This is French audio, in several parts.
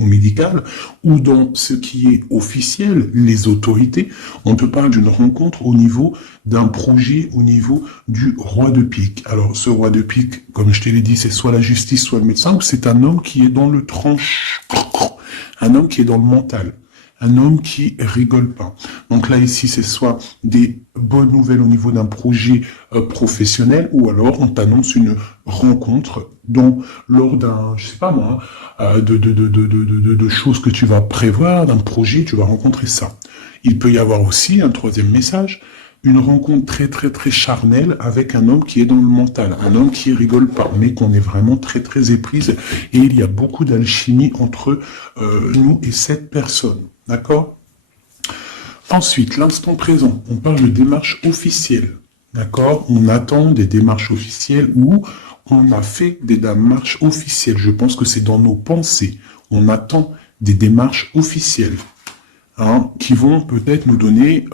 ou médical, ou dans ce qui est officiel, les autorités, on te parle d'une rencontre au niveau d'un projet, au niveau du roi de pique. Alors, ce roi de pique, comme je te l'ai dit, c'est soit la justice, soit le médecin, ou c'est un homme qui est dans le tranche, un homme qui est dans le mental. Un homme qui rigole pas. Donc là, ici, c'est soit des bonnes nouvelles au niveau d'un projet professionnel, ou alors on t'annonce une rencontre dont, lors d'un, je sais pas moi, de choses que tu vas prévoir, d'un projet, tu vas rencontrer ça. Il peut y avoir aussi un troisième message, une rencontre très très très charnelle avec un homme qui est dans le mental, un homme qui rigole pas, mais qu'on est vraiment très très éprise, et il y a beaucoup d'alchimie entre nous et cette personne. D'accord? Ensuite, l'instant présent, on parle de démarches officielles. D'accord? On attend des démarches officielles ou on a fait des démarches officielles. Je pense que c'est dans nos pensées. On attend des démarches officielles. Qui vont peut-être nous donner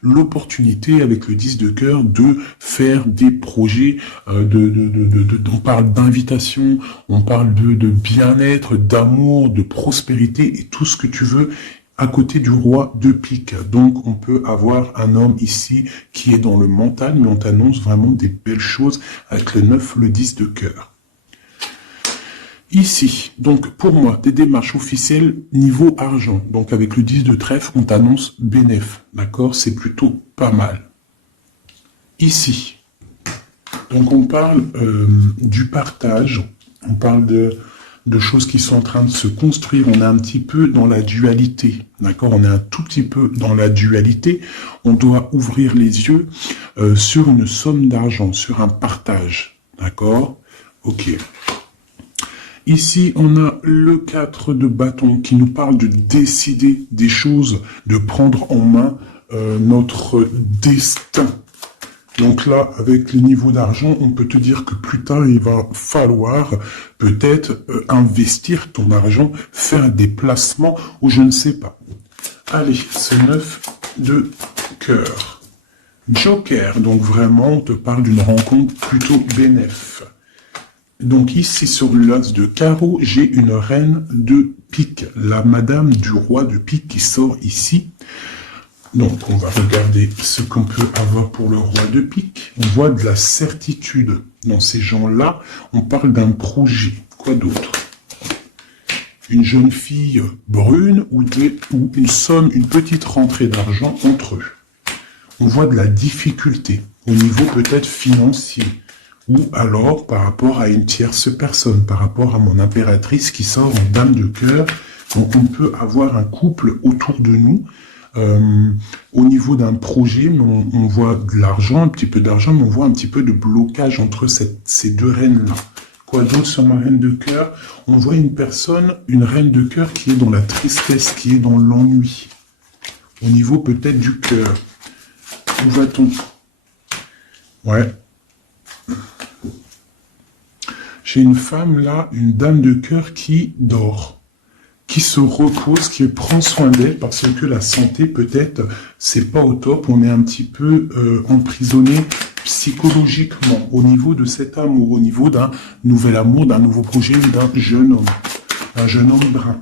l'opportunité avec le 10 de cœur de faire des projets, on parle d'invitation, on parle de bien-être, d'amour, de prospérité et tout ce que tu veux à côté du roi de pique. Donc on peut avoir un homme ici qui est dans le mental, mais on t'annonce vraiment des belles choses avec le 9, le 10 de cœur. Ici, donc pour moi, des démarches officielles niveau argent. Donc avec le 10 de trèfle, on t'annonce bénéf. D'accord? C'est plutôt pas mal. Ici, donc on parle du partage, on parle de choses qui sont en train de se construire. On est un petit peu dans la dualité. D'accord? On est un tout petit peu dans la dualité. On doit ouvrir les yeux sur une somme d'argent, sur un partage. D'accord? Ok. Ici, on a le 4 de bâton qui nous parle de décider des choses, de prendre en main notre destin. Donc là, avec les niveaux d'argent, on peut te dire que plus tard, il va falloir peut-être investir ton argent, faire des placements ou je ne sais pas. Allez, ce 9 de cœur. Joker, donc vraiment, on te parle d'une rencontre plutôt bénéf. Donc ici, sur l'as de carreau, j'ai une reine de pique, la madame du roi de pique qui sort ici. Donc on va regarder ce qu'on peut avoir pour le roi de pique. On voit de la certitude dans ces gens-là. On parle d'un projet. Quoi d'autre? Une jeune fille brune ou une somme, une petite rentrée d'argent entre eux. On voit de la difficulté au niveau peut-être financier. Ou alors par rapport à une tierce personne, par rapport à mon impératrice qui sort en dame de cœur. Donc on peut avoir un couple autour de nous, au niveau d'un projet, mais on voit de l'argent, un petit peu d'argent, mais on voit un petit peu de blocage entre ces deux reines-là. Quoi d'autre sur ma reine de cœur? On voit une personne, une reine de cœur qui est dans la tristesse, qui est dans l'ennui. Au niveau peut-être du cœur. Où va-t-on? Ouais. J'ai une femme là, une dame de cœur qui dort, qui se repose, qui prend soin d'elle parce que la santé peut-être c'est pas au top. On est un petit peu emprisonné psychologiquement au niveau de cet amour, au niveau d'un nouvel amour, d'un nouveau projet, d'un jeune homme, un jeune homme brun.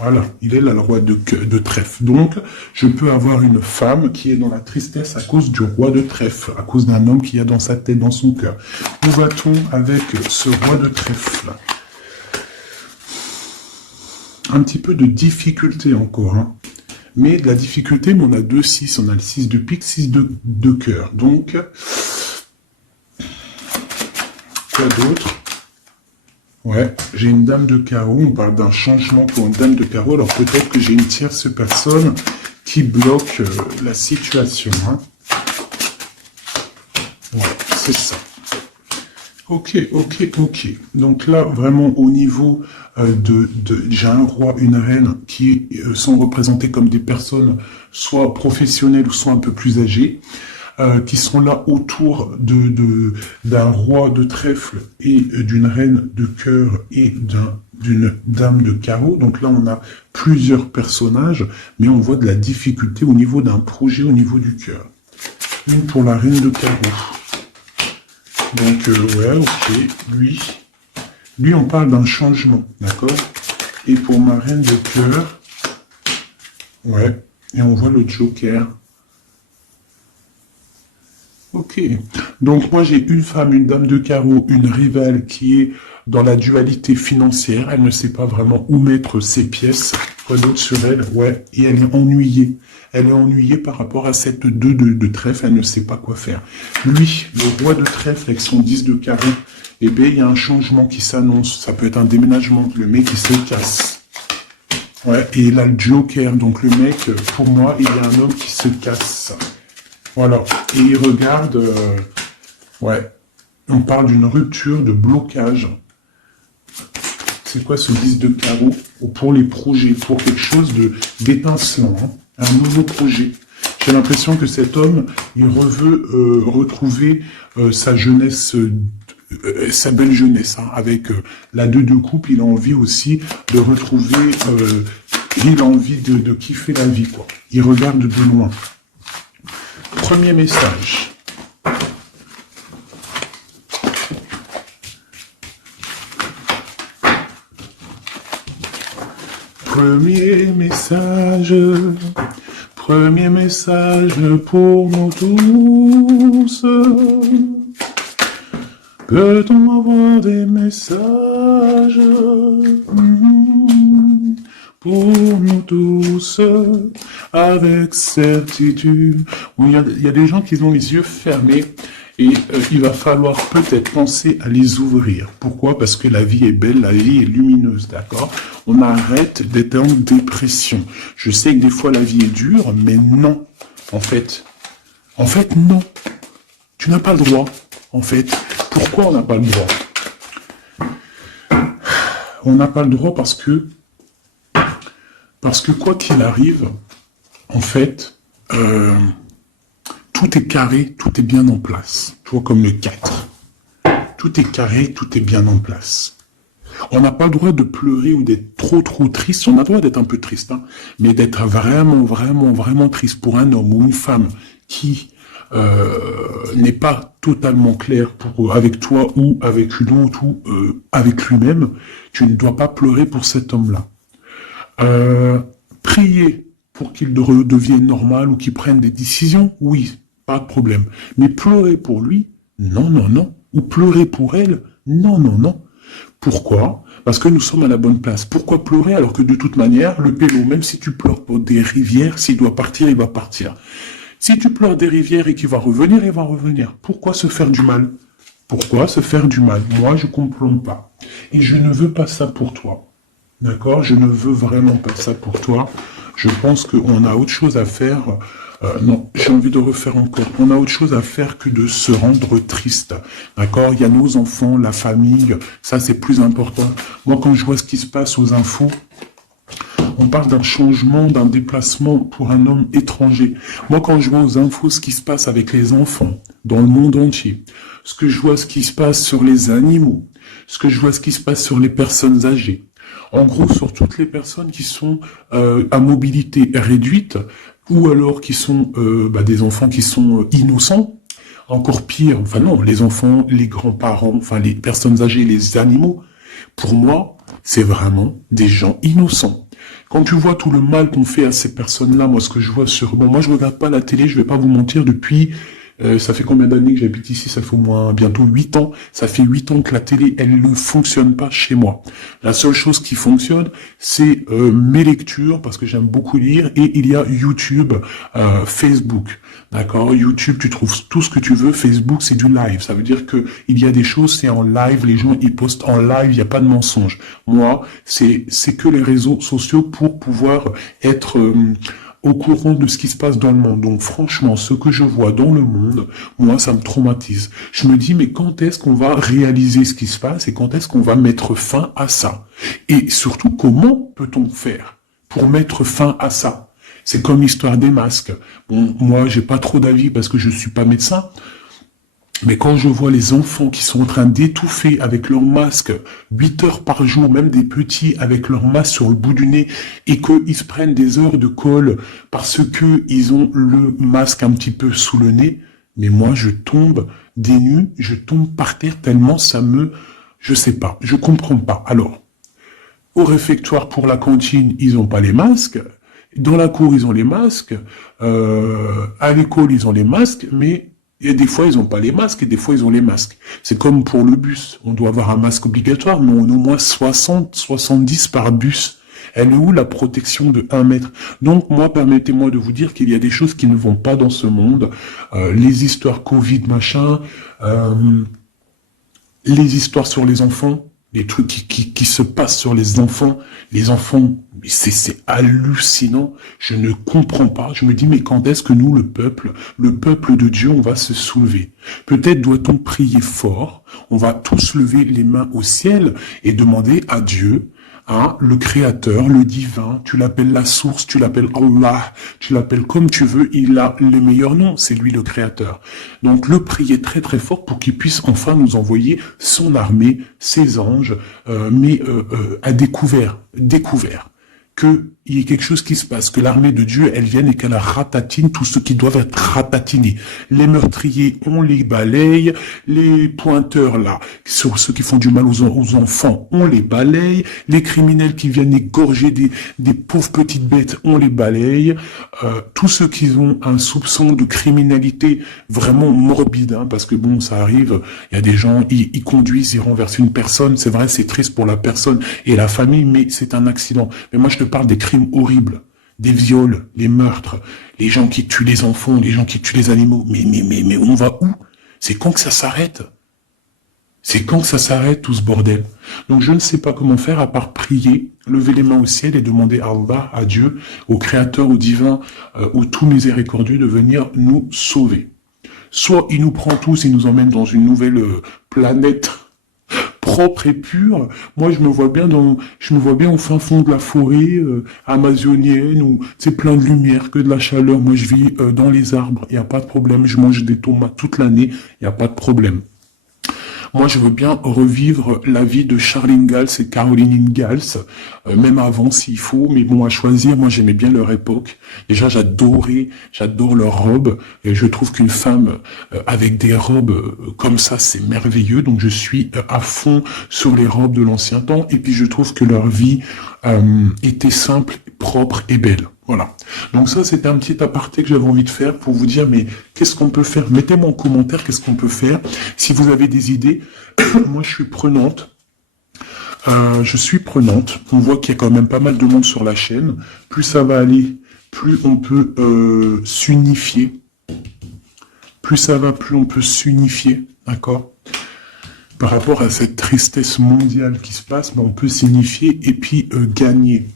Voilà, il est là le roi de trèfle. Donc, je peux avoir une femme qui est dans la tristesse à cause du roi de trèfle, à cause d'un homme qui a dans sa tête, dans son cœur. Où va-t-on avec ce roi de trèfle? Un petit peu de difficulté encore, hein. Mais de la difficulté, mais on a 2-6, on a le 6 de pique, 6 de cœur. Donc, quoi d'autre? Ouais, j'ai une dame de carreau, on parle d'un changement pour une dame de carreau, alors peut-être que j'ai une tierce personne qui bloque la situation. Hein. Ouais, c'est ça. Ok. Donc là, vraiment au niveau j'ai un roi, une reine qui sont représentés comme des personnes soit professionnelles ou soit un peu plus âgées. Qui sont là autour d'un roi de trèfle et d'une reine de cœur et d'une dame de carreau. Donc là, on a plusieurs personnages, mais on voit de la difficulté au niveau d'un projet, au niveau du cœur. Une pour la reine de carreau. Donc, ouais, ok, lui, on parle d'un changement, d'accord? Et pour ma reine de cœur, ouais, et on voit le Joker. Ok. Donc moi j'ai une femme, une dame de carreau, une rivale qui est dans la dualité financière. Elle ne sait pas vraiment où mettre ses pièces. Quoi d'autre sur elle? Ouais. Et elle est ennuyée. Elle est ennuyée par rapport à cette 2 de trèfle. Elle ne sait pas quoi faire. Lui, le roi de trèfle avec son 10 de carreau, eh bien il y a un changement qui s'annonce. Ça peut être un déménagement. Le mec il se casse. Ouais. Et il a le Joker. Donc le mec, pour moi, il y a un homme qui se casse. Voilà, et il regarde, ouais, on parle d'une rupture, de blocage. C'est quoi ce 10 de carreau? Pour les projets, pour quelque chose d'étincelant, hein, un nouveau projet. J'ai l'impression que cet homme, il veut retrouver sa jeunesse, sa belle jeunesse, hein, avec la 2 de coupe, il a envie aussi de retrouver, il a envie de kiffer la vie, quoi. Il regarde de loin. Premier message. Premier message. Premier message pour nous tous. Peut-on avoir des messages pour nous tous, avec certitude? Il y a des gens qui ont les yeux fermés et il va falloir peut-être penser à les ouvrir. Pourquoi? Parce que la vie est belle, la vie est lumineuse, d'accord? On arrête d'être en dépression. Je sais que des fois la vie est dure, mais non. En fait, non. Tu n'as pas le droit, en fait. Pourquoi on n'a pas le droit? On n'a pas le droit parce que quoi qu'il arrive, en fait, tout est carré, tout est bien en place. Tu vois, comme le 4. Tout est carré, tout est bien en place. On n'a pas le droit de pleurer ou d'être trop triste. On a le droit d'être un peu triste, hein, mais d'être vraiment triste pour un homme ou une femme qui n'est pas totalement clair avec toi ou avec une autre ou avec lui-même. Tu ne dois pas pleurer pour cet homme-là. Prier pour qu'il redevienne normal ou qu'il prenne des décisions, oui, pas de problème. Mais pleurer pour lui, non. Ou pleurer pour elle, non. Pourquoi? Parce que nous sommes à la bonne place. Pourquoi pleurer alors que de toute manière, le pélo, même si tu pleures pour des rivières, s'il doit partir, il va partir. Si tu pleures des rivières et qu'il va revenir, il va revenir. Pourquoi se faire du mal? Pourquoi se faire du mal? Moi, je comprends pas. Et je ne veux pas ça pour toi. D'accord? Je ne veux vraiment pas ça pour toi. Je pense qu'on a autre chose à faire. Non, j'ai envie de refaire encore. On a autre chose à faire que de se rendre triste. D'accord? Il y a nos enfants, la famille. Ça, c'est plus important. Moi, quand je vois ce qui se passe aux infos, on parle d'un changement, d'un déplacement pour un homme étranger. Moi, quand je vois aux infos ce qui se passe avec les enfants dans le monde entier, ce que je vois ce qui se passe sur les animaux, ce que je vois ce qui se passe sur les personnes âgées, en gros sur toutes les personnes qui sont à mobilité réduite ou alors qui sont des enfants qui sont innocents, encore pire, enfin non, les enfants, les grands-parents, enfin les personnes âgées, les animaux, pour moi, c'est vraiment des gens innocents. Quand tu vois tout le mal qu'on fait à ces personnes-là, moi ce que je vois sur... Bon, moi je regarde pas la télé, je vais pas vous mentir, depuis... ça fait combien d'années que j'habite ici? Ça fait au moins bientôt 8 ans. Ça fait 8 ans que la télé, elle ne fonctionne pas chez moi. La seule chose qui fonctionne, c'est mes lectures, parce que j'aime beaucoup lire, et il y a YouTube, Facebook. D'accord? YouTube, tu trouves tout ce que tu veux. Facebook, c'est du live. Ça veut dire que il y a des choses, c'est en live. Les gens, ils postent en live. Il n'y a pas de mensonge. Moi, c'est que les réseaux sociaux pour pouvoir être... au courant de ce qui se passe dans le monde. Donc franchement, ce que je vois dans le monde, moi, ça me traumatise. Je me dis, mais quand est-ce qu'on va réaliser ce qui se passe et quand est-ce qu'on va mettre fin à ça? Et surtout, comment peut-on faire pour mettre fin à ça? C'est comme l'histoire des masques. Bon, moi, j'ai pas trop d'avis parce que je suis pas médecin. Mais quand je vois les enfants qui sont en train d'étouffer avec leur masque 8 heures par jour, même des petits avec leur masque sur le bout du nez, et qu'ils se prennent des heures de colle parce que ils ont le masque un petit peu sous le nez, mais moi je tombe des nues, je tombe par terre tellement ça me... Je sais pas, je comprends pas. Alors, Au réfectoire pour la cantine, ils n'ont pas les masques. Dans la cour, ils ont les masques. À l'école, ils ont les masques. Mais et des fois, ils n'ont pas les masques et des fois, ils ont les masques. C'est comme pour le bus. On doit avoir un masque obligatoire, mais on a au moins 60, 70 par bus. Elle est où la protection de 1 mètre? Donc, moi, permettez-moi de vous dire qu'il y a des choses qui ne vont pas dans ce monde. Les histoires Covid, machin, les histoires sur les enfants, les trucs qui se passent sur les enfants, c'est hallucinant. Je ne comprends pas. Je me dis, mais quand est-ce que nous, le peuple de Dieu, on va se soulever? Peut-être doit-on prier fort. On va tous lever les mains au ciel et demander à Dieu, hein, le créateur, le divin, tu l'appelles la source, tu l'appelles Allah, tu l'appelles comme tu veux, il a les meilleurs noms, c'est lui le créateur. Donc le prier très très fort pour qu'il puisse enfin nous envoyer son armée, ses anges, à découvert, qu'il y ait quelque chose qui se passe, que l'armée de Dieu, elle vienne et qu'elle ratatine tout ce qui doit être ratatinés. Les meurtriers, on les balaye, les pointeurs là, sur ceux qui font du mal aux enfants, on les balaye, les criminels qui viennent égorger des pauvres petites bêtes, on les balaye, tous ceux qui ont un soupçon de criminalité vraiment morbide, hein, parce que bon, ça arrive, il y a des gens, ils conduisent, ils renversent une personne, c'est vrai, c'est triste pour la personne et la famille, mais c'est un accident. Mais moi, je te parle des crimes horribles, des viols, les meurtres, les gens qui tuent les enfants, les gens qui tuent les animaux. Mais on va où? C'est quand que ça s'arrête? C'est quand que ça s'arrête tout ce bordel? Donc je ne sais pas comment faire à part prier, lever les mains au ciel et demander à Allah, à Dieu, au Créateur, au Divin, au tout miséricordieux de venir nous sauver. Soit il nous prend tous et nous emmène dans une nouvelle planète propre et pure. Moi, je me vois bien au fin fond de la forêt amazonienne où c'est plein de lumière, que de la chaleur. Moi, je vis dans les arbres, il n'y a pas de problème. Je mange des tomates toute l'année, il n'y a pas de problème. Moi, je veux bien revivre la vie de Charlene Gals et Caroline Ingalls, même avant s'il faut, mais bon, à choisir, moi, j'aimais bien leur époque. Déjà, j'adore leurs robes, et je trouve qu'une femme avec des robes comme ça, c'est merveilleux, donc je suis à fond sur les robes de l'ancien temps, et puis je trouve que leur vie était simple, propre et belle. Voilà. Donc ça, c'était un petit aparté que j'avais envie de faire pour vous dire, mais qu'est-ce qu'on peut faire? Mettez-moi en commentaire qu'est-ce qu'on peut faire. Si vous avez des idées, moi je suis prenante. On voit qu'il y a quand même pas mal de monde sur la chaîne. Plus ça va aller, plus on peut s'unifier. Plus ça va, plus on peut s'unifier. D'accord? Par rapport à cette tristesse mondiale qui se passe, on peut s'unifier et puis gagner.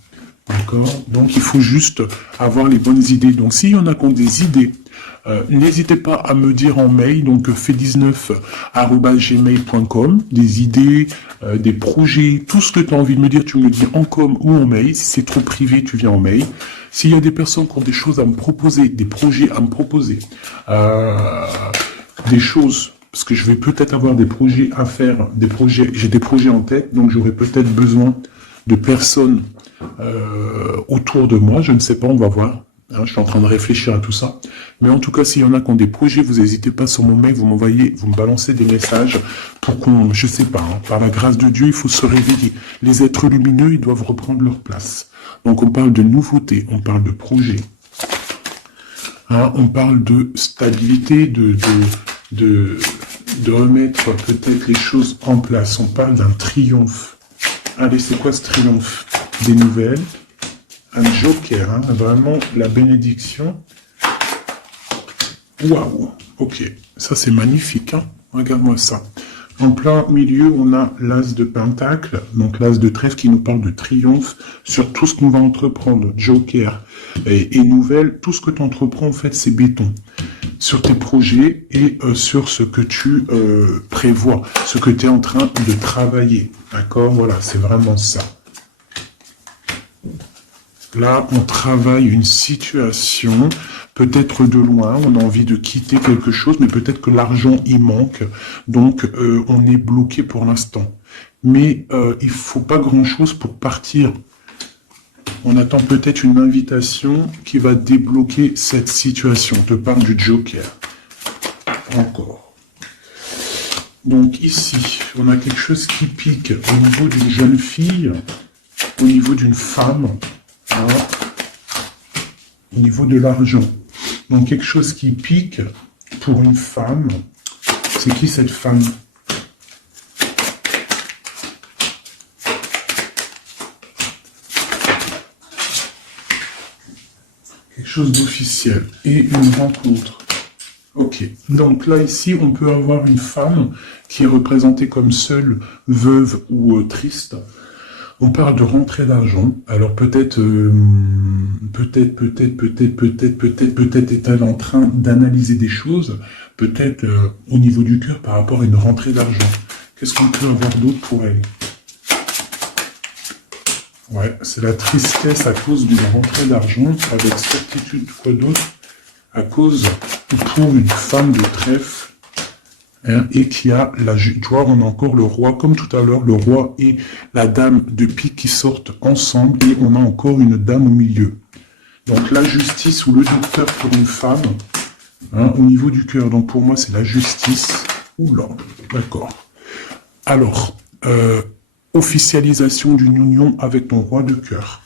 D'accord? Donc, il faut juste avoir les bonnes idées. Donc, s'il y en a qui ont des idées, n'hésitez pas à me dire en mail, donc fait19@gmail.com, des idées, des projets, tout ce que tu as envie de me dire, tu me le dis en com ou en mail. Si c'est trop privé, tu viens en mail. S'il y a des personnes qui ont des choses à me proposer, des projets à me proposer, des choses, parce que je vais peut-être avoir des projets à faire, j'ai des projets en tête, donc j'aurai peut-être besoin de personnes autour de moi, je ne sais pas, on va voir. Hein, je suis en train de réfléchir à tout ça. Mais en tout cas, s'il y en a qui ont des projets, vous n'hésitez pas sur mon mail, vous me balancez des messages pour qu'on, je sais pas, hein, par la grâce de Dieu, il faut se réveiller. Les êtres lumineux, ils doivent reprendre leur place. Donc on parle de nouveautés, on parle de projets. Hein, on parle de stabilité, de remettre peut-être les choses en place. On parle d'un triomphe. Allez, c'est quoi ce triomphe? Des nouvelles, un joker, hein, vraiment la bénédiction. Waouh, ok, ça c'est magnifique, hein. Regarde-moi ça. En plein milieu, on a l'as de pentacle, donc l'as de trèfle qui nous parle de triomphe sur tout ce qu'on va entreprendre. Joker et nouvelle, tout ce que tu entreprends, en fait, c'est béton. Sur tes projets et sur ce que tu prévois, ce que tu es en train de travailler. D'accord? Voilà, c'est vraiment ça. Là, on travaille une situation, peut-être de loin, on a envie de quitter quelque chose, mais peut-être que l'argent y manque, donc on est bloqué pour l'instant. Mais il faut pas grand-chose pour partir. On attend peut-être une invitation qui va débloquer cette situation. On te parle du Joker. Encore. Donc ici, on a quelque chose qui pique au niveau d'une jeune fille. au niveau d'une femme, hein, au niveau de l'argent. Donc quelque chose qui pique pour une femme. C'est qui cette femme? Quelque chose d'officiel et une rencontre. Ok, donc là ici on peut avoir une femme qui est représentée comme seule, veuve ou triste. On parle de rentrée d'argent. Alors peut-être est-elle en train d'analyser des choses, peut-être au niveau du cœur par rapport à une rentrée d'argent. Qu'est-ce qu'on peut avoir d'autre pour elle? Ouais, c'est la tristesse à cause d'une rentrée d'argent, avec certitude, quoi d'autre? À cause, pour une femme de trèfle, hein, et qui a la... Tu vois, on a encore le roi, comme tout à l'heure, le roi et la dame de pique qui sortent ensemble, et on a encore une dame au milieu. Donc la justice ou le docteur pour une femme, hein, au niveau du cœur. Donc pour moi, c'est la justice. Oula, d'accord. Alors, officialisation d'une union avec ton roi de cœur.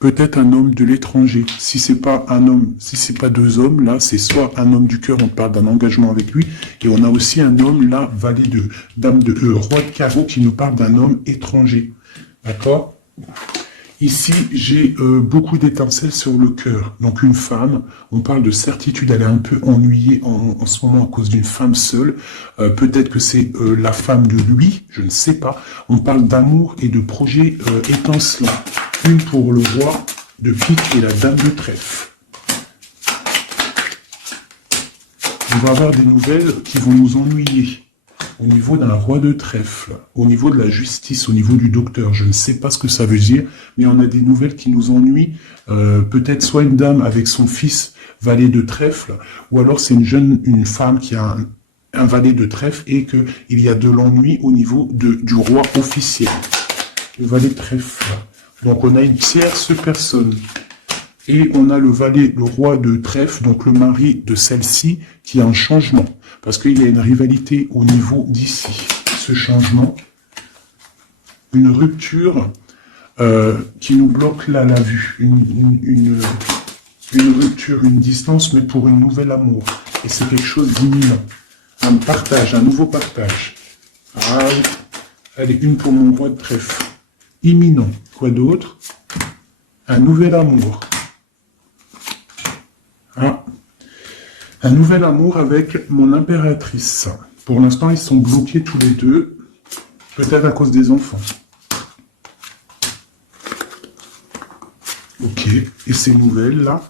Peut-être un homme de l'étranger. Si c'est pas un homme, si c'est pas deux hommes, là, c'est soit un homme du cœur, on parle d'un engagement avec lui, et on a aussi un homme, là, valet de dame de roi de carreau, qui nous parle d'un homme étranger. D'accord? Ici, j'ai beaucoup d'étincelles sur le cœur. Donc une femme, on parle de certitude, elle est un peu ennuyée en ce moment à cause d'une femme seule. Peut-être que c'est la femme de lui, je ne sais pas. On parle d'amour et de projets étincelants. Une pour le roi de pique et la dame de trèfle. On va avoir des nouvelles qui vont nous ennuyer. Au niveau d'un roi de trèfle, au niveau de la justice, au niveau du docteur, je ne sais pas ce que ça veut dire, mais on a des nouvelles qui nous ennuient. Peut-être soit une dame avec son fils valet de trèfle, ou alors c'est une femme qui a un valet de trèfle et qu'il y a de l'ennui au niveau du roi officiel. Le valet de trèfle. Donc on a une tierce personne. Et on a le valet, le roi de trèfle, donc le mari de celle-ci, qui a un changement. Parce qu'il y a une rivalité au niveau d'ici. Ce changement, une rupture qui nous bloque là la vue. Une rupture, une distance, mais pour un nouvel amour. Et c'est quelque chose d'imminent. Un partage, un nouveau partage. Ah, allez, une pour mon roi de trèfle. Imminent. Quoi d'autre? Un nouvel amour. Ah. Un nouvel amour avec mon impératrice. Pour l'instant, ils sont bloqués tous les deux. Peut-être à cause des enfants. Ok. Et ces nouvelles-là,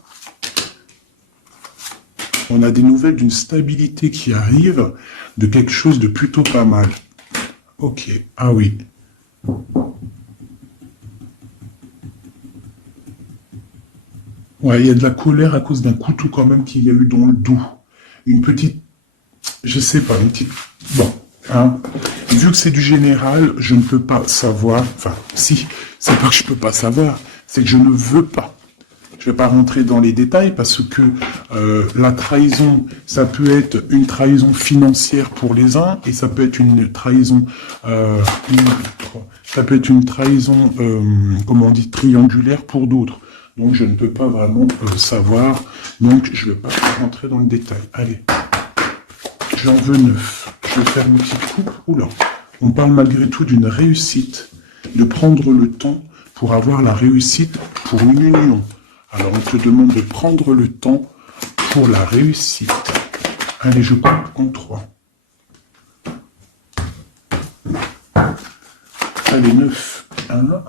on a des nouvelles d'une stabilité qui arrive, de quelque chose de plutôt pas mal. Ok. Ah oui. Ouais, il y a de la colère à cause d'un couteau quand même qu'il y a eu dans le dos. Une petite, je sais pas, une petite... Bon, hein. Vu que c'est du général, je ne peux pas savoir... Enfin, si, c'est pas que je peux pas savoir, c'est que je ne veux pas. Je ne vais pas rentrer dans les détails parce que la trahison, ça peut être une trahison financière pour les uns et ça peut être une trahison... ça peut être une trahison, comment on dit, triangulaire pour d'autres. Donc, je ne peux pas vraiment savoir. Donc, je ne vais pas rentrer dans le détail. Allez. J'en veux 9. Je vais faire une petite coupe. Oula. On parle malgré tout d'une réussite. De prendre le temps pour avoir la réussite pour une union. Alors, on te demande de prendre le temps pour la réussite. Allez, je compte en 3. Allez, 9. 1,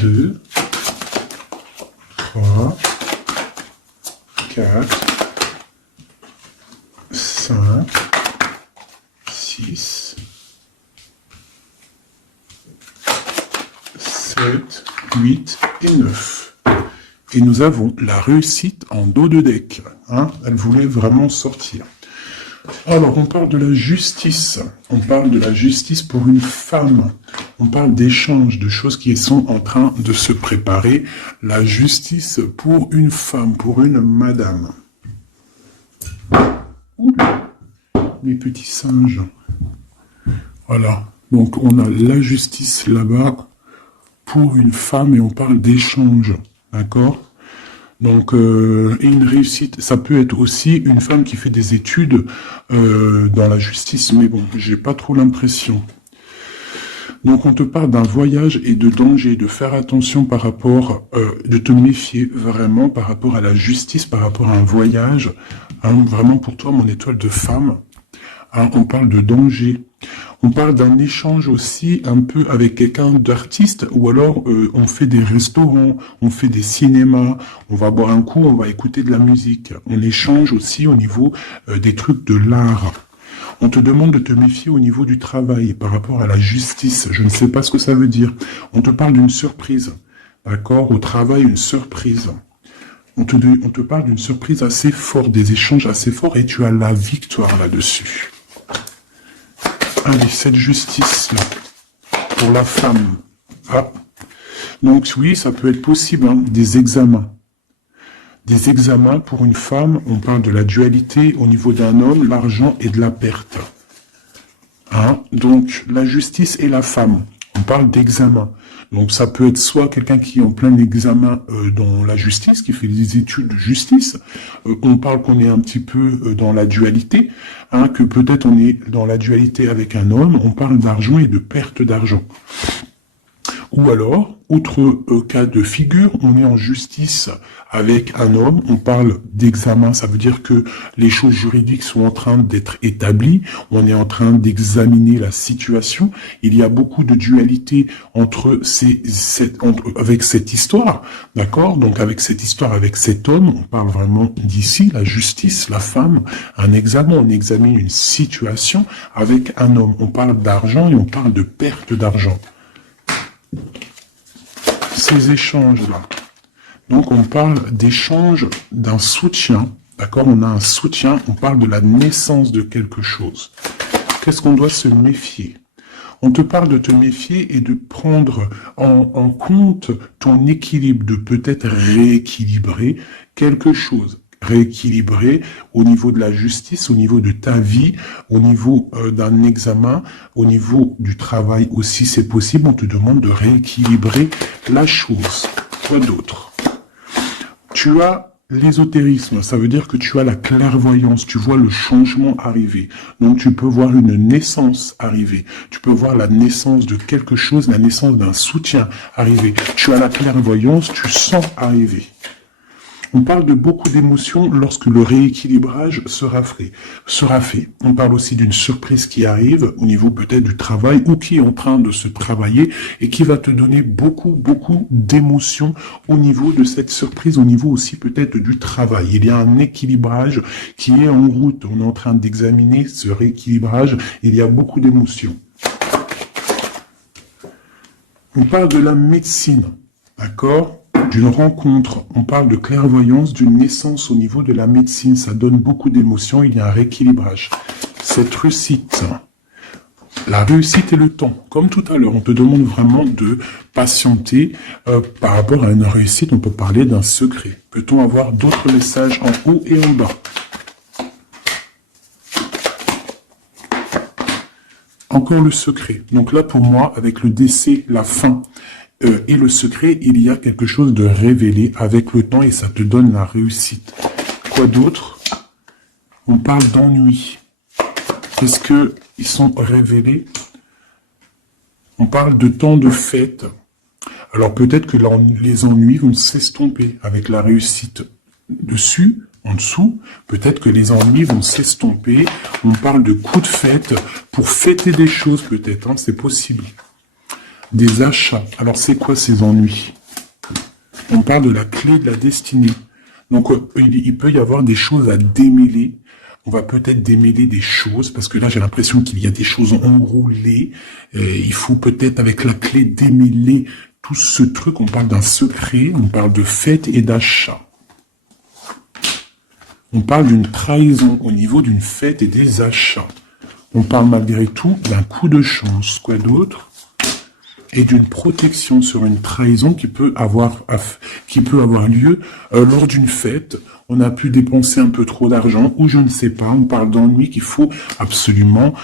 2, 3, 4, 5, 6, 7, 8 et 9. Et nous avons la réussite en dos de deck. Hein, elle voulait vraiment sortir. Alors, on parle de la justice. On parle de la justice pour une femme. On parle d'échanges, de choses qui sont en train de se préparer. La justice pour une femme, pour une madame. Oula, les petits singes. Voilà. Donc, on a la justice là-bas. pour une femme et on parle d'échange, d'accord? Donc, et une réussite, ça peut être aussi une femme qui fait des études dans la justice, mais bon, j'ai pas trop l'impression. Donc, on te parle d'un voyage et de danger, de faire attention par rapport, de te méfier vraiment par rapport à la justice, par rapport à un voyage, hein, vraiment pour toi, mon étoile de femme. Hein, on parle de danger. On parle d'un échange aussi un peu avec quelqu'un d'artiste, ou alors on fait des restaurants, on fait des cinémas, on va boire un coup, on va écouter de la musique. On échange aussi au niveau des trucs de l'art. On te demande de te méfier au niveau du travail par rapport à la justice. Je ne sais pas ce que ça veut dire. On te parle d'une surprise. D'accord? Au travail, une surprise. On te parle d'une surprise assez forte, des échanges assez forts, et tu as la victoire là-dessus. Allez, cette justice-là, pour la femme. Ah. Donc oui, ça peut être possible, hein, des examens. Des examens pour une femme, on parle de la dualité au niveau d'un homme, l'argent et de la perte. Hein? Donc la justice et la femme, on parle d'examen. Donc ça peut être soit quelqu'un qui est en plein examen dans la justice, qui fait des études de justice. On parle qu'on est un petit peu dans la dualité, hein, que peut-être on est dans la dualité avec un homme, on parle d'argent et de perte d'argent. Ou alors, autre cas de figure, on est en justice avec un homme, on parle d'examen, ça veut dire que les choses juridiques sont en train d'être établies, on est en train d'examiner la situation, il y a beaucoup de dualité entre avec cette histoire, d'accord? Donc avec cette histoire, avec cet homme, on parle vraiment d'ici, la justice, la femme, un examen, on examine une situation avec un homme, on parle d'argent et on parle de perte d'argent. Ces échanges-là. Donc, on parle d'échange d'un soutien. D'accord? On a un soutien, on parle de la naissance de quelque chose. Qu'est-ce qu'on doit se méfier? On te parle de te méfier et de prendre en compte ton équilibre, de peut-être rééquilibrer quelque chose. Rééquilibrer au niveau de la justice, au niveau de ta vie, au niveau d'un examen, au niveau du travail aussi, c'est possible. On te demande de rééquilibrer la chose. Quoi d'autre? Tu as l'ésotérisme, ça veut dire que tu as la clairvoyance, tu vois le changement arriver. Donc tu peux voir une naissance arriver, tu peux voir la naissance de quelque chose, la naissance d'un soutien arriver. Tu as la clairvoyance, tu sens arriver. On parle de beaucoup d'émotions lorsque le rééquilibrage sera fait. On parle aussi d'une surprise qui arrive au niveau peut-être du travail ou qui est en train de se travailler et qui va te donner beaucoup d'émotions au niveau de cette surprise, au niveau aussi peut-être du travail. Il y a un équilibrage qui est en route. On est en train d'examiner ce rééquilibrage. Il y a beaucoup d'émotions. On parle de la médecine, d'accord ? D'une rencontre, on parle de clairvoyance, d'une naissance au niveau de la médecine, ça donne beaucoup d'émotions, il y a un rééquilibrage. Cette réussite, la réussite et le temps, comme tout à l'heure, on te demande vraiment de patienter par rapport à une réussite, on peut parler d'un secret. Peut-on avoir d'autres messages en haut et en bas? Encore le secret. Donc là, pour moi, avec le décès, la fin et le secret, il y a quelque chose de révélé avec le temps et ça te donne la réussite. Quoi d'autre? On parle d'ennui. Est-ce qu'ils sont révélés? On parle de temps de fête. Alors peut-être que les ennuis vont s'estomper avec la réussite dessus. En dessous, peut-être que les ennuis vont s'estomper. On parle de coups de fête pour fêter des choses peut-être, hein, c'est possible. Des achats. Alors c'est quoi ces ennuis? On parle de la clé de la destinée. Donc il peut y avoir des choses à démêler. On va peut-être démêler des choses, parce que là j'ai l'impression qu'il y a des choses enroulées. Il faut peut-être avec la clé démêler tout ce truc. On parle d'un secret, on parle de fête et d'achat. On parle d'une trahison au niveau d'une fête et des achats. On parle malgré tout d'un coup de chance. Quoi d'autre? Et d'une protection sur une trahison qui peut avoir lieu lors d'une fête. On a pu dépenser un peu trop d'argent ou je ne sais pas. On parle d'ennui qu'il faut absolument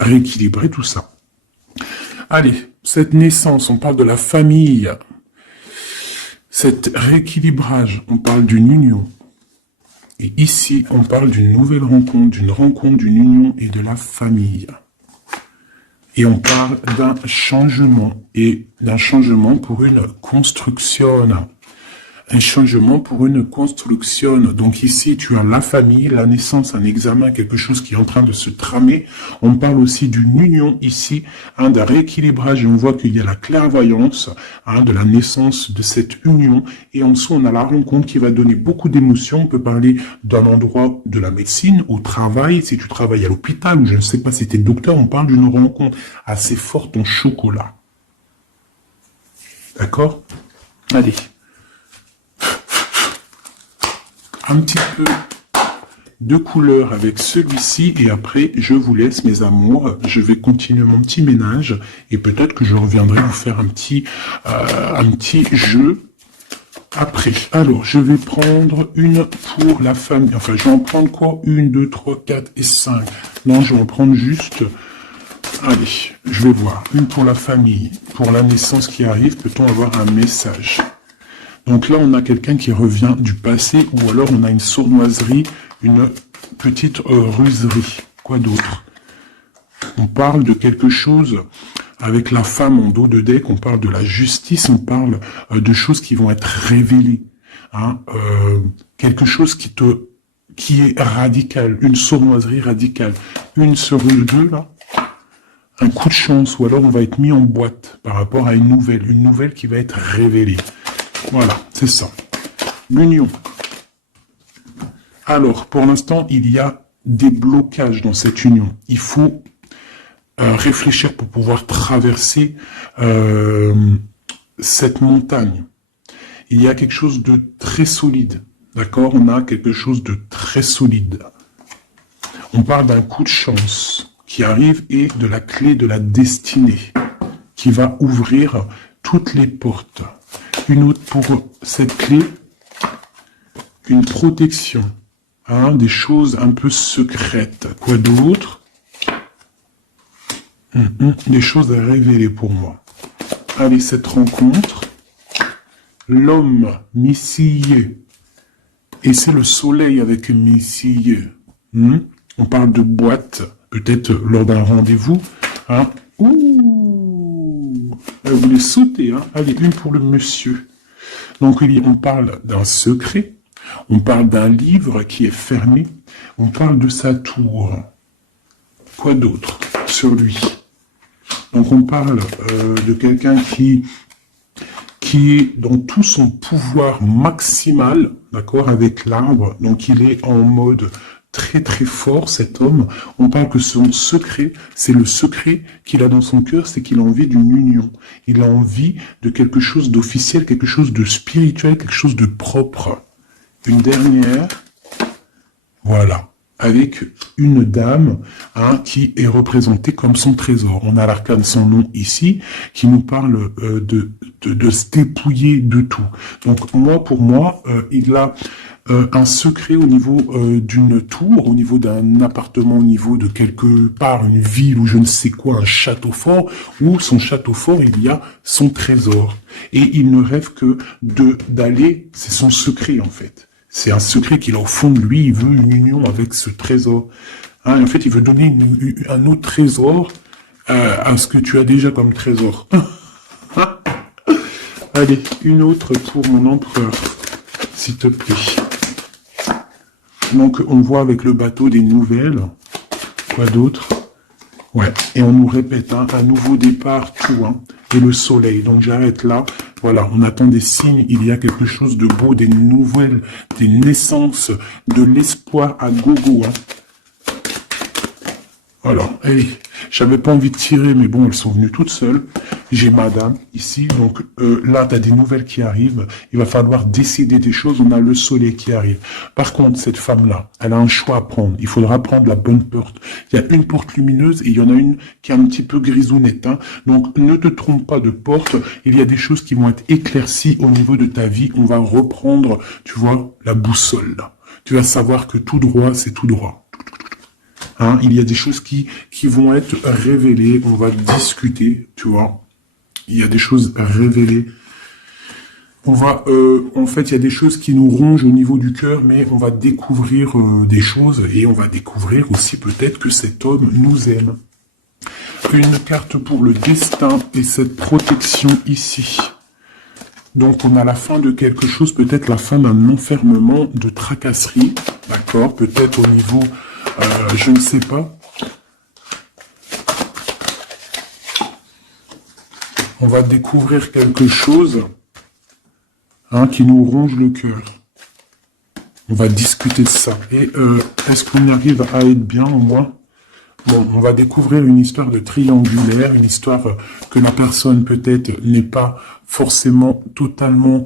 rééquilibrer tout ça. Allez. cette naissance, on parle de la famille. Cet rééquilibrage, on parle d'une union. Et ici, on parle d'une nouvelle rencontre, d'une union et de la famille. Et on parle d'un changement, et d'un changement pour une construction. Un changement pour une construction. Donc ici, tu as la famille, la naissance, un examen, quelque chose qui est en train de se tramer. On parle aussi d'une union ici, d'un rééquilibrage, et on voit qu'il y a la clairvoyance de la naissance de cette union. Et en dessous, on a la rencontre qui va donner beaucoup d'émotions. On peut parler d'un endroit de la médecine, au travail, si tu travailles à l'hôpital, ou je ne sais pas si tu es docteur, on parle d'une rencontre assez forte en chocolat. D'accord? Allez. Un petit peu de couleur avec celui-ci et après je vous laisse mes amours, je vais continuer mon petit ménage et peut-être que je reviendrai vous faire un petit jeu après. Alors je vais prendre une pour la famille, enfin je vais en prendre quoi? 1, 2, 3, 4 et 5. Non, je vais en prendre juste, allez, je vais voir, une pour la famille, pour la naissance qui arrive, peut-on avoir un message? Donc là, on a quelqu'un qui revient du passé, ou alors on a une sournoiserie, une petite ruserie. Quoi d'autre? On parle de quelque chose avec la femme en dos de deck, on parle de la justice, on parle de choses qui vont être révélées. Quelque chose qui est radical, une sournoiserie radicale. Une sur deux, là, un coup de chance, ou alors on va être mis en boîte par rapport à une nouvelle qui va être révélée. Voilà, c'est ça. L'union. Alors, pour l'instant, il y a des blocages dans cette union. Il faut réfléchir pour pouvoir traverser cette montagne. Il y a quelque chose de très solide. D'accord? On a quelque chose de très solide. On parle d'un coup de chance qui arrive et de la clé de la destinée qui va ouvrir toutes les portes. Une autre pour cette clé, une protection, des choses un peu secrètes. Quoi d'autre? Des choses à révéler pour moi. Allez, cette rencontre, l'homme missillé, et c'est le soleil avec missillé. On parle de boîte, peut-être lors d'un rendez-vous. Vous voulez sauter, Allez, une pour le monsieur. Donc, on parle d'un secret, on parle d'un livre qui est fermé, on parle de sa tour. Quoi d'autre sur lui? Donc, on parle de quelqu'un qui est dans tout son pouvoir maximal, d'accord, avec l'arbre. Donc, il est en mode très très fort, cet homme. On parle que son secret, c'est le secret qu'il a dans son cœur, c'est qu'il a envie d'une union. Il a envie de quelque chose d'officiel, quelque chose de spirituel, quelque chose de propre. Une dernière, voilà, avec une dame qui est représentée comme son trésor. On a l'arcane, son nom ici, qui nous parle de se dépouiller de tout. Donc pour moi, il a un secret au niveau d'une tour, au niveau d'un appartement, au niveau de quelque part, une ville ou je ne sais quoi, un château fort, où son château fort, il y a son trésor. Et il ne rêve que d'aller, c'est son secret en fait. C'est un secret qu'il a au fond de lui, il veut une union avec ce trésor. En fait, il veut donner un autre trésor à ce que tu as déjà comme trésor. Allez, une autre pour mon empereur, s'il te plaît. Donc, on voit avec le bateau des nouvelles. Quoi d'autre? Ouais, et on nous répète un nouveau départ, tout, et le soleil. Donc, j'arrête là. Voilà, on attend des signes, il y a quelque chose de beau, des nouvelles, des naissances, de l'espoir à gogo. Voilà, et j'avais pas envie de tirer, mais bon, elles sont venues toutes seules. J'ai madame ici, donc là, tu as des nouvelles qui arrivent. Il va falloir décider des choses, on a le soleil qui arrive. Par contre, cette femme-là, elle a un choix à prendre. Il faudra prendre la bonne porte. Il y a une porte lumineuse et il y en a une qui est un petit peu grisounette. Donc, ne te trompe pas de porte. Il y a des choses qui vont être éclaircies au niveau de ta vie. On va reprendre, tu vois, la boussole. Là. Tu vas savoir que tout droit, c'est tout droit. Il y a des choses qui vont être révélées. On va discuter, tu vois. Il y a des choses révélées. On va, en fait, il y a des choses qui nous rongent au niveau du cœur, mais on va découvrir des choses et on va découvrir aussi peut-être que cet homme nous aime. Une carte pour le destin et cette protection ici. Donc on a la fin de quelque chose, peut-être la fin d'un enfermement, de tracasserie, d'accord, peut-être au niveau, je ne sais pas. On va découvrir quelque chose qui nous ronge le cœur. On va discuter de ça. Et est-ce qu'on arrive à être bien au moins? Bon, on va découvrir une histoire de triangulaire, une histoire que la personne peut-être n'est pas forcément totalement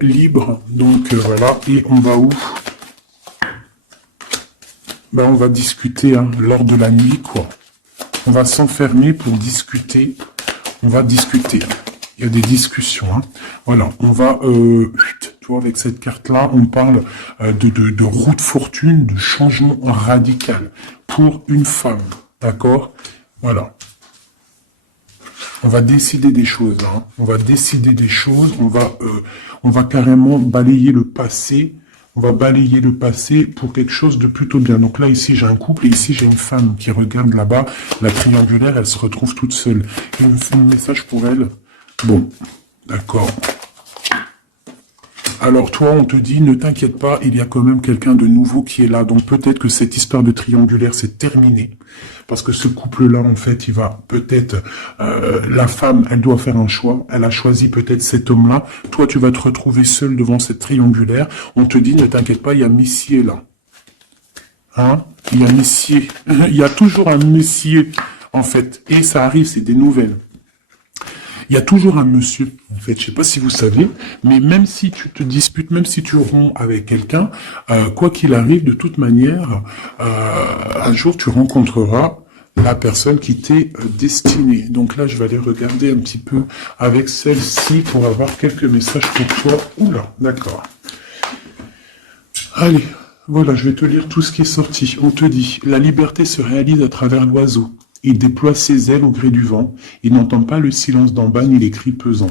libre. Donc voilà, et on va où? Ben, on va discuter lors de la nuit, quoi. On va s'enfermer pour discuter. On va discuter. Il y a des discussions. Voilà, on va... tu vois, avec cette carte-là, on parle de roue de fortune, de changement radical pour une femme. D'accord? Voilà. On va décider des choses. On va décider des choses. On va carrément balayer le passé. On va balayer le passé pour quelque chose de plutôt bien. Donc là, ici, j'ai un couple et ici, j'ai une femme qui regarde là-bas. La triangulaire, elle se retrouve toute seule. Et on fait un message pour elle. Bon, d'accord. Alors toi, on te dit, ne t'inquiète pas, il y a quand même quelqu'un de nouveau qui est là. Donc peut-être que cette histoire de triangulaire, c'est terminé. Parce que ce couple-là, en fait, il va peut-être... la femme, elle doit faire un choix. Elle a choisi peut-être cet homme-là. Toi, tu vas te retrouver seul devant cette triangulaire. On te dit, ne t'inquiète pas, il y a Messier là. Il y a Messier. Il y a toujours un Messier, en fait. Et ça arrive, c'est des nouvelles. Il y a toujours un monsieur, en fait, je sais pas si vous savez, mais même si tu te disputes, même si tu romps avec quelqu'un, quoi qu'il arrive, de toute manière, un jour tu rencontreras la personne qui t'est destinée. Donc là, je vais aller regarder un petit peu avec celle-ci pour avoir quelques messages pour toi. Oula, d'accord. Allez, voilà, je vais te lire tout ce qui est sorti. On te dit, la liberté se réalise à travers l'oiseau. Il déploie ses ailes au gré du vent. Il n'entend pas le silence d'en bas ni les cris pesants.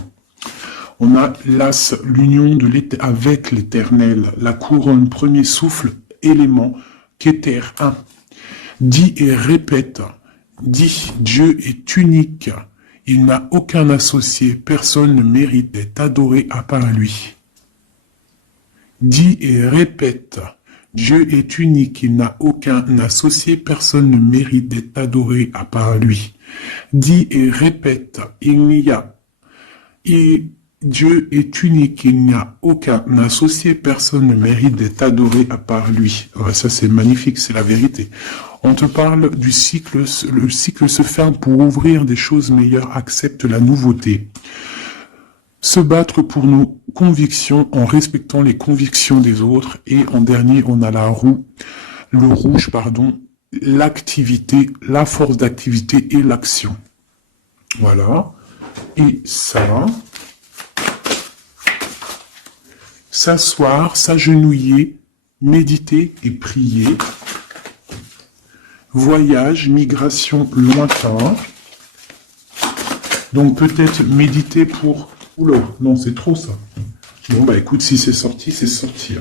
On a l'as, l'union avec l'éternel, la couronne, premier souffle, élément, Kéter 1. Dis et répète. Dis, Dieu est unique. Il n'a aucun associé. Personne ne mérite d'être adoré à part lui. Dis et répète. Dieu est unique, il n'a aucun associé, personne ne mérite d'être adoré à part lui. Dis et répète, Dieu est unique, il n'y a aucun associé, personne ne mérite d'être adoré à part lui. Ouais, ça c'est magnifique, c'est la vérité. On te parle du cycle, le cycle se ferme pour ouvrir des choses meilleures, accepte la nouveauté. Se battre pour nos convictions en respectant les convictions des autres. Et en dernier, on a le rouge, l'activité, la force d'activité et l'action. Voilà. Et ça, s'asseoir, s'agenouiller, méditer et prier. Voyage, migration lointain. Donc peut-être méditer pour... Oula, non, c'est trop ça. Bon, bah écoute, si c'est sorti, c'est sorti.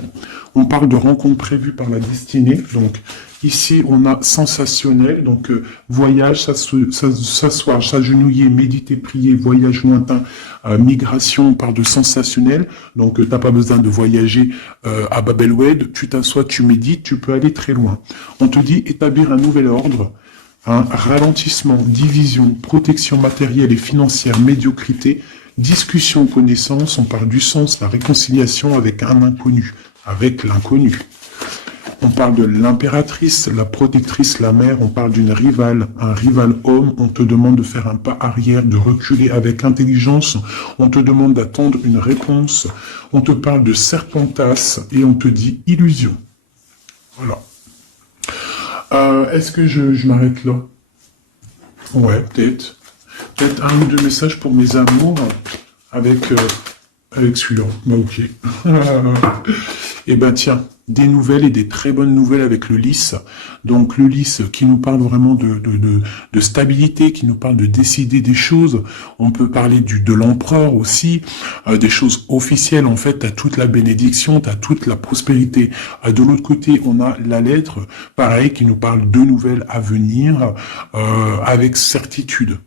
On parle de rencontres prévues par la destinée. Donc, ici, on a sensationnel. Donc, voyage, s'asseoir, s'agenouiller, méditer, prier, voyage lointain, migration, on parle de sensationnel. Donc, t'as pas besoin de voyager à Babelwed. Tu t'assois, tu médites, tu peux aller très loin. On te dit établir un nouvel ordre. Ralentissement, division, protection matérielle et financière, médiocrité, discussion, connaissance, on parle du sens, la réconciliation avec un inconnu, avec l'inconnu. On parle de l'impératrice, la protectrice, la mère, on parle d'une rivale, un rival homme, on te demande de faire un pas arrière, de reculer avec intelligence, on te demande d'attendre une réponse, on te parle de serpentas et on te dit illusion. Voilà. Est-ce que je m'arrête là? Ouais, peut-être. Peut-être un ou deux messages pour mes amours avec celui-là. Bah, ok. Eh ben tiens, des nouvelles et des très bonnes nouvelles avec le lys. Donc le lys qui nous parle vraiment de stabilité, qui nous parle de décider des choses. On peut parler de l'empereur aussi, des choses officielles en fait. T'as toute la bénédiction, t'as toute la prospérité. De l'autre côté, on a la lettre, pareil, qui nous parle de nouvelles à venir avec certitude.